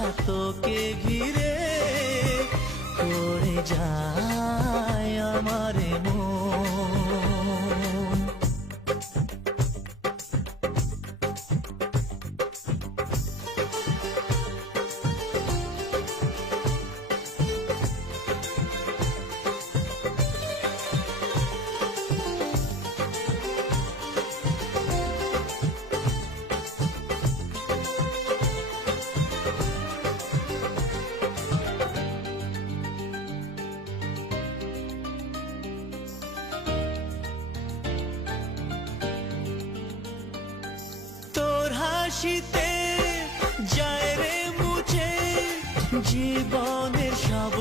আশা তোকে ঘিরে করে যায় আমারে মন। হাসিতে যায় রে মুছে জীবনের সব